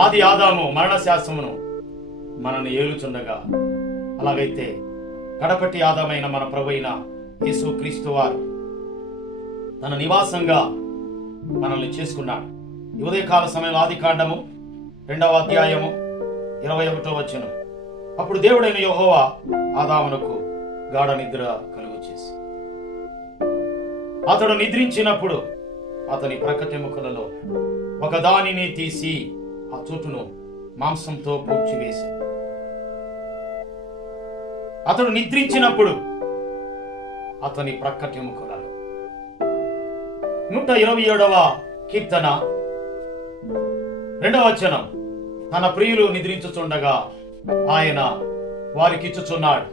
ఆది ఆదాము మరణ శాస్త్రమును మనల్ని ఏలుచుండగా, అలాగైతే కడపటి ఆదామైన మన ప్రభువైన యేసు క్రీస్తు వారు తన నివాసంగా మనల్ని చేసుకున్నాడు. ఈ ఉదయకాల సమయంలో ఆదికాండము 2వ అధ్యాయము 21వ వచనం. అప్పుడు దేవుడైన యెహోవా ఆదామునకు గాఢ నిద్ర కలుగు చేసి, అతడు నిద్రించినప్పుడు అతని ప్రక్కటెముకలలో ఒక దానిని తీసి ఆ చోటును మాంసంతో పూడ్చివేశాడు. అతడు నిద్రించినప్పుడు అతని ప్రక్కటెముకలలో 127వ కీర్తన 2వ వచనం. తన ప్రియులు నిద్రించుచుండగా ఆయన వారికిచ్చుచున్నాడు.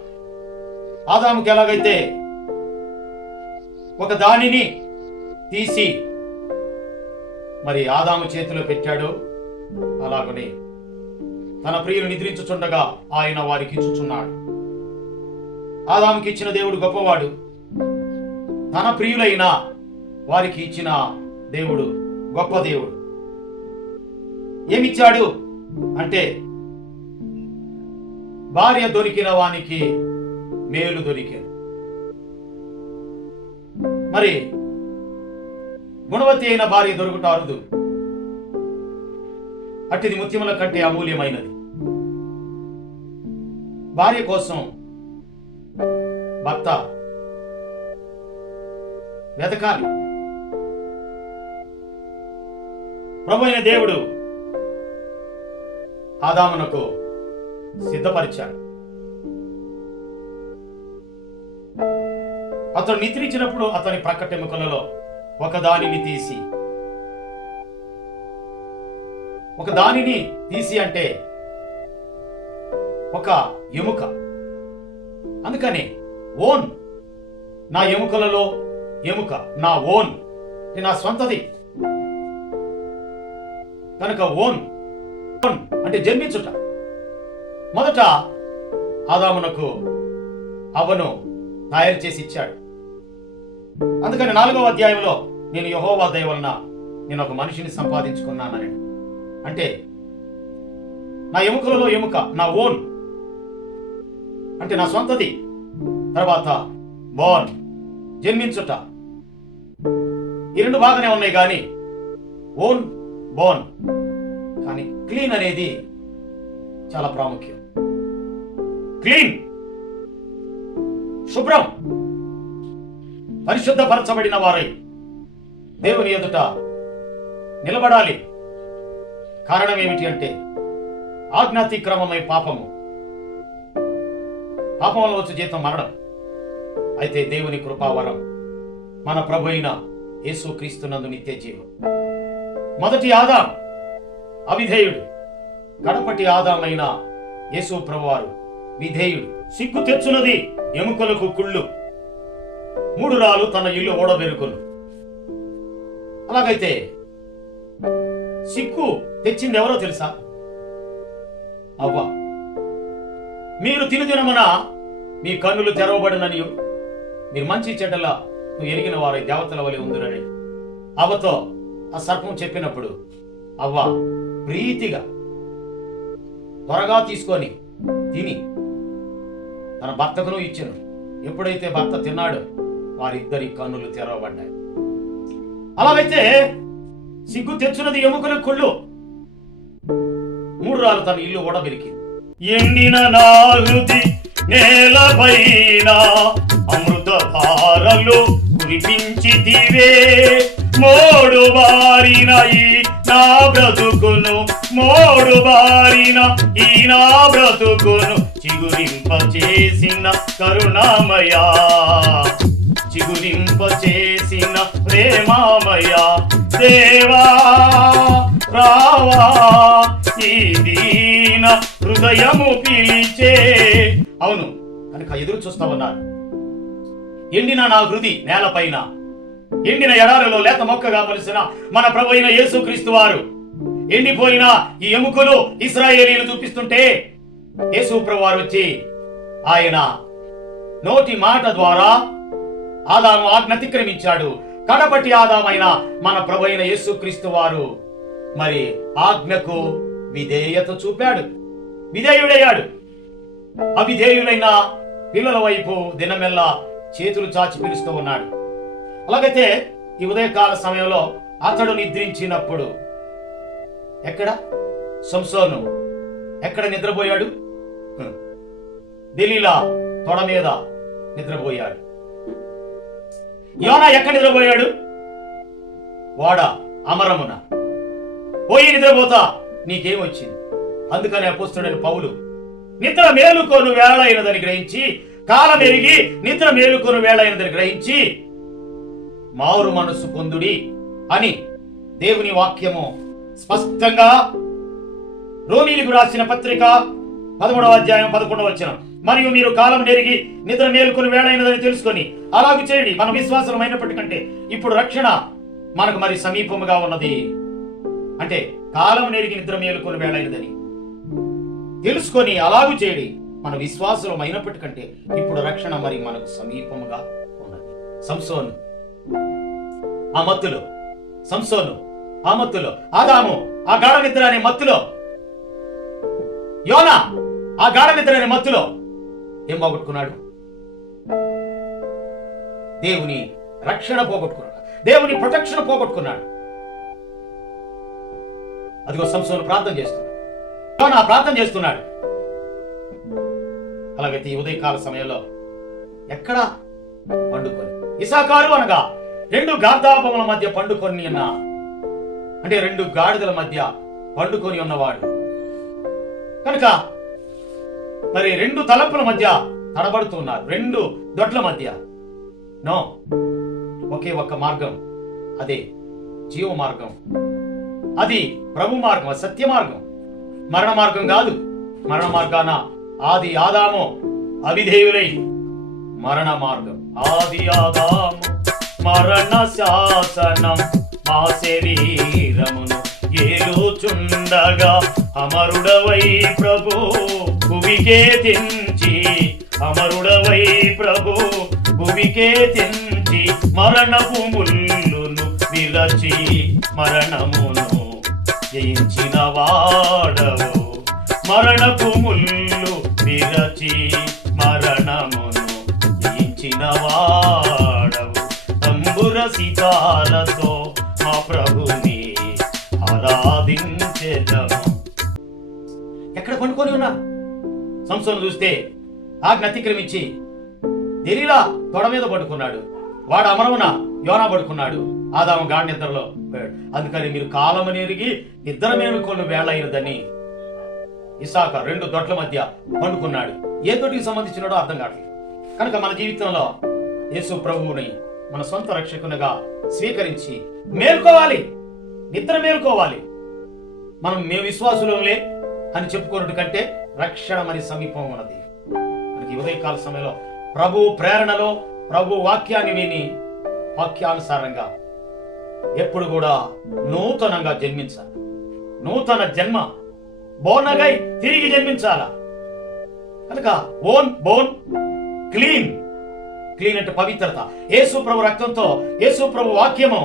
ఆదాముకి ఎలాగైతే ఒక దానిని తీసి మరి ఆదాము చేతిలో పెట్టాడు, అలాగనే తన ప్రియులు నిద్రించుచుండగా ఆయన వారికి ఇచ్చుచున్నాడు. ఆదాముకి ఇచ్చిన దేవుడు గొప్పవాడు. తన ప్రియులైన వారికి ఇచ్చిన దేవుడు గొప్ప దేవుడు. ఏమిచ్చాడు అంటే, భార్య దొరికిన వానికి మేలు దొరికాడు. మరి గుణవతి అయిన భార్య దొరుకుట అరుదు. అట్టిది ముత్యముల కంటే అమూల్యమైనది. భార్య కోసం భర్త వెతకాలి. ప్రభువైన దేవుడు ఆదామునకు సిద్ధపరిచాడు. అతడు నిద్రించినప్పుడు అతని ప్రక్కటెముకలలో ఒక దానిని తీసి అంటే ఒక ఎముక. అందుకని ఓన్, నా ఎముకలలో ఎముక, నా ఓన్, నా స్వంతది కనుక ఓన్ అంటే జన్మించుట. మొదట ఆదామునకు అవ్వను తయారు చేసి ఇచ్చాడు. అందుకని 4వ అధ్యాయంలో నేను యెహోవా దయ వలన నేను ఒక మనిషిని సంపాదించుకున్నానని, అంటే నా ఎముకలలో ఎముక, నా ఓన్ అంటే నా సొంతది. తర్వాత బోర్న్, జన్మించుట. ఈ రెండు బాగానే ఉన్నాయి, కానీ ఓన్, బోర్న్, కానీ క్లీన్ అనేది చాలా ప్రాముఖ్యం. క్లీన్, శుభ్రం, పరిశుద్ధపరచబడిన వారై దేవుని ఎదుట నిలబడాలి. కారణం ఏమిటి అంటే, ఆజ్ఞాతిక్రమమై పాపము, పాపంలో వచ్చే జీతం మరణం. అయితే దేవుని కృపావరం మన ప్రభు అయిన యేసు క్రీస్తునందు నిత్య జీవం. మొదటి ఆదాం అవిధేయుడు, కడపటి ఆదామైన యేసు ప్రభువారు విధేయుడు. సిగ్గు తెచ్చున్నది ఎముకలకు కుళ్ళు, 3 రాలు తన ఇల్లు ఓడబెరుకును. అలాగైతే సిగ్గు తెచ్చింది ఎవరో తెలుసా? అవ్వ. మీరు తినుదినమున మీ కన్నులు తెరవబడిననియు మీరు మంచి చెడ్డల నువ్వు ఎరిగిన వారై దేవతల వలె ఉందిరని అవ్వతో ఆ సర్పం చెప్పినప్పుడు అవ్వ ప్రీతిగా త్వరగా తీసుకొని తిని తన భర్తకును ఇచ్చెను. ఎప్పుడైతే భర్త తిన్నాడో వారిద్దరి కన్నులు తెరవబడ్డాయి. అలాగైతే సిగ్గు తెచ్చున్నది ఎముకల కుళ్ళు, 3 రాలు తన ఇల్లు ఓడబెరికింది. ఎండిన నా హృది నేలపైన అమృత ధారలు కురిపించితివే, మోడు బారిన ఈ నా బ్రతుకును, మోడు బారిన ఈ నా బ్రతుకును చిగురింప చేసిన కరుణామయా, చిగురింప చేసిన ప్రేమామయా. దేవా రావా ఈ దీన హృదయము పిలిచే. అవును, కనుక ఎదురు చూస్తా ఉన్నారు. ఎండిన నా హృది నేలపైన, ఎండిన ఎడారిలో లేత మొక్కగా మలిసిన మన ప్రభు అయిన యేసుక్రీస్తు వారు ఎండిపోయిన ఈ ఎముకలు ఇశ్రాయేలీయులు చూపిస్తుంటే యేసు ప్రభు వారు వచ్చి ఆయన నోటి మాట ద్వారా ఆదాము ఆజ్ఞ అతిక్రమించాడు. కడపటి ఆదామైన మన ప్రభు అయిన యేసుక్రీస్తు వారు మరి ఆజ్ఞకు విధేయత చూపాడు, విధేయుడయ్యాడు. అవిధేయులైన పిల్లల వైపు దినమెల్లా చేతులు చాచి పిలుస్తూ ఉన్నాడు. అలాగైతే ఈ ఉదయకాల సమయంలో అతడు నిద్రించినప్పుడు ఎక్కడ సంసోను ఎక్కడ నిద్రపోయాడు? దెలీలా తొడ మీద నిద్రపోయాడు. యోనా ఎక్కడ నిద్రపోయాడు? వాడ అమరమున పోయి నిద్రపోతా నీకేమొచ్చింది? అందుకని అపోస్తలుడైన పౌలు నిద్ర మేలుకోను వేళ అయినదని గ్రహించి, కాలం ఎరిగి నిద్ర మేలుకోను వేళ అయినదని గ్రహించి మారు మనస్సు పొందుడి అని దేవుని వాక్యము స్పష్టంగా రోమీయులకు రాసిన పత్రిక 13వ అధ్యాయం 11వ వచనం, మరియు మీరు కాలం నెరిగి నిద్ర మేలుకొని వేళైనదని తెలుసుకొని అలాగే చేయండి. మన విశ్వాసం అయినప్పటికంటే ఇప్పుడు రక్షణ మనకు మరి సమీపముగా ఉన్నది. అంటే కాలం నెరిగి నిద్ర మేలుకొని వేళైనదని తెలుసుకొని అలాగూ చేయండి. మన విశ్వాసం అయినప్పటికంటే ఇప్పుడు రక్షణ మరి మనకు సమీపముగా ఉన్నది. సంసోను ఆ మత్తులో, సంసోను ఆ మత్తులో, ఆదాము ఆ గాఢ నిద్ర అనే మత్తులో, యోనా ఆ గాఢ నిద్ర అనే మత్తులో ఏం పోగొట్టుకున్నాడు? దేవుని రక్షణ పోగొట్టుకున్నాడు, దేవుని ప్రొటెక్షన్ పోగొట్టుకున్నాడు. అదిగో సంసోను ప్రార్థన చేస్తున్నాడు, యోనా ప్రార్థన చేస్తున్నాడు. అలాగైతే ఈ ఉదయకాల సమయంలో ఎక్కడ పండుకొని, ఇసాకారు అనగా 2 గార్ధాపముల మధ్య పండుకొని ఉన్న, అంటే 2 గాడిదల మధ్య పండుకొని ఉన్నవాడు కనుక మరి 2 తలంపుల మధ్య తడబడుతున్నారు, 2 దొడ్ల మధ్య. నో, ఒకే ఒక్క మార్గం, అదే జీవ మార్గం, అది ప్రభు మార్గం, సత్య మార్గం, మరణ మార్గం కాదు. మరణ మార్గాన ఆది ఆదాము అవిధేయులై మరణ మార్గం, ఆది ఆదాము మరణ శాసనం మా శరీరమును ఏలుచుండగా అమరుడవై ప్రభు భువికే తెంచి, అమరుడవై ప్రభు భువికే తెంచి మరణపు ముల్లును విరచి మరణమును జయించిన వాడవు, మరణపు ముల్లు విరచి మరణమును జయించిన వాడవు. తంబుర సితారతో మా ప్రభుని ఆరాధించెదము. ఎక్కడ పండుకొని ఉన్నా? సంసోను చూస్తే ఆజ్ఞ అతిక్రమించి దెలీలా తొడ మీద పడుకున్నాడు, వాడు అమరమున యోనా పడుకున్నాడు, ఆదాము గాఢ నిద్రలో పోయాడు. అందుకని మీరు కాలము నెరిగి నిద్ర మేలుకొని వేళ అయినదని ఇస్సాకు 2 దొడ్ల మధ్య పండుకున్నాడు. ఏ దొడ్డికి సంబంధించినాడో అర్థం కావట్లేదు. కనుక మన జీవితంలో యేసు ప్రభువుని మన సొంత రక్షకునిగా స్వీకరించి మేల్కోవాలి, నిద్ర మేల్కోవాలి. మేము విశ్వాసులే అని చెప్పుకోవడం కంటే రక్షణ మరి సమీపం ఉన్నది. మనకి ఉదయకాల సమయంలో ప్రభు ప్రేరణలో ప్రభు వాక్యాన్ని విని వాక్యానుసారంగా ఎప్పుడు కూడా నూతనంగా జన్మించాలి. నూతన జన్మ, బోనగై తిరిగి జన్మించాల. కనుక బోన్ క్లీన్ అంటే పవిత్రత. యేసు ప్రభు రక్తంతో, యేసు ప్రభు వాక్యము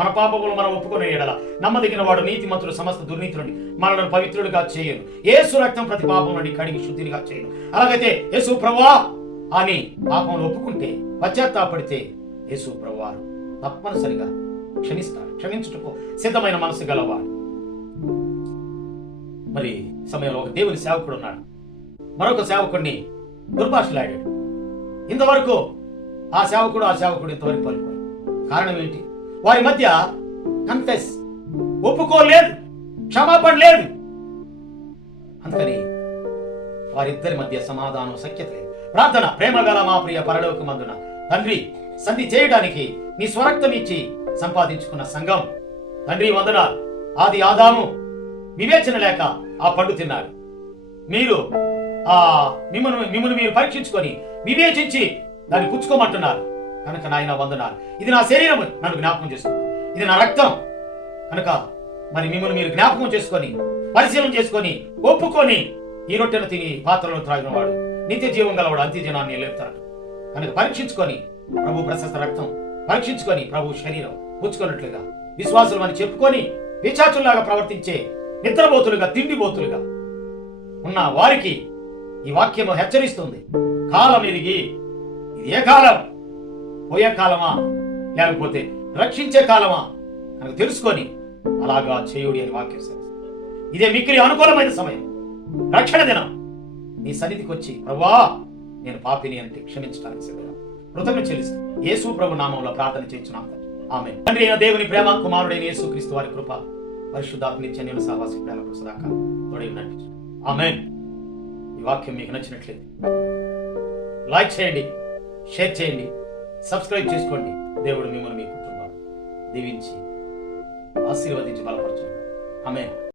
మన పాపములు మనం ఒప్పుకునే ఎడల నమ్మదగిన వాడు నీతిమంతుడు సమస్త దుర్నీతి నుండి మనలను పవిత్రుడిగా చేయను. యేసు రక్తం ప్రతి పాపం నుండి కడిగి శుద్ధినిగా చేయను. అలాగైతే యేసు ప్రభువా అని పాపములు ఒప్పుకుంటే, పశ్చాత్తాపడితే యేసు ప్రభువారు తప్పనిసరిగా క్షమిస్తాడు. క్షమించుటకు సిద్ధమైన మనసు గలవాడు. మరి సమయంలో ఒక దేవుని సేవకుడు ఉన్నాడు, మరొక సేవకుడిని దుర్భాషలాడాడు. ఇంతవరకు ఆ సేవకుడు ఇంతవరకు పలుకోడు. కారణం ఏంటి? వారి మధ్య కన్ఫెస్, ఒప్పుకోలేదు, క్షమాపణ లేదు. అందుకని వారిద్దరి మధ్య సమాధానం, సఖ్యత లేదు. ప్రార్థన. ప్రేమ గల మా ప్రియ పరలోకమందున తండ్రి, సంధి చేయడానికి నీ స్వరక్తం ఇచ్చి సంపాదించుకున్న సంఘం తండ్రి వందనాలు. ఆది ఆదాము వివేచన లేక ఆ పండు తిన్నాడు. మీరు మిమ్మల్ని మీరు పరీక్షించుకొని వివేచించి దాన్ని పుచ్చుకోమంటున్నారు కనుక నాయన వందనాలు. ఇది నా శరీరం, నన్ను జ్ఞాపకం చేసుకో. ఇది నా రక్తం కనుక మరి మిమ్మల్ని మీరు జ్ఞాపకం చేసుకొని, పరిశీలన చేసుకొని, ఒప్పుకొని ఈ రొట్టెను తిని పాత్రలను త్రాగిన వాడు నిత్య జీవం గలవాడు, అంత్యజనాన్ని లేపుతాడు. కనుక పరీక్షించుకొని ప్రభు ప్రశస్త రక్తం పరీక్షించుకొని ప్రభు శరీరం పుచ్చుకున్నట్లుగా విశ్వాసులు అని చెప్పుకొని పిశాచుల్లాగా ప్రవర్తించే నిద్రబోతులుగా, తిండిబోతులుగా ఉన్న వారికి ఈ వాక్యము హెచ్చరిస్తుంది. కాలం ఎరిగి, ఇది ఏ కాలం? పోయే కాలమా లేకపోతే రక్షించే కాలమా అని తెలుసుకొని అలాగా చేయుడి అని వాక్యం సెలవిస్తుంది. ఇదే మిక్కిలి అనుకూలమైన సమయం, రక్షణ దినం. నీ సన్నిధికి వచ్చి ప్రభువా నేను పాపిని అంటే క్షమించడానికి సిద్ధంగా కృతజ్ఞత చెల్లిస్తాను. యేసు ప్రభు నామంలో ప్రార్థన చేయించున్నాం. ఆమేన్. తండ్రి అయిన దేవుని ప్రేమ, కుమారుడైన యేసు క్రీస్తు వారి కృప, పరిశుద్ధాత్మ నిత్య సహవాసం సదాకా తోడై నడిపించు. ఆమేన్. ఈ వాక్యం మీకు నచ్చినట్లయితే లైక్ చేయండి, షేర్ చేయండి, సబ్స్క్రైబ్ చేసుకోండి. దేవుడు మిమ్మల్ని మీ కుటుంబాన్ని దీవించి ఆశీర్వదించి బలపరచు. ఆమేన్.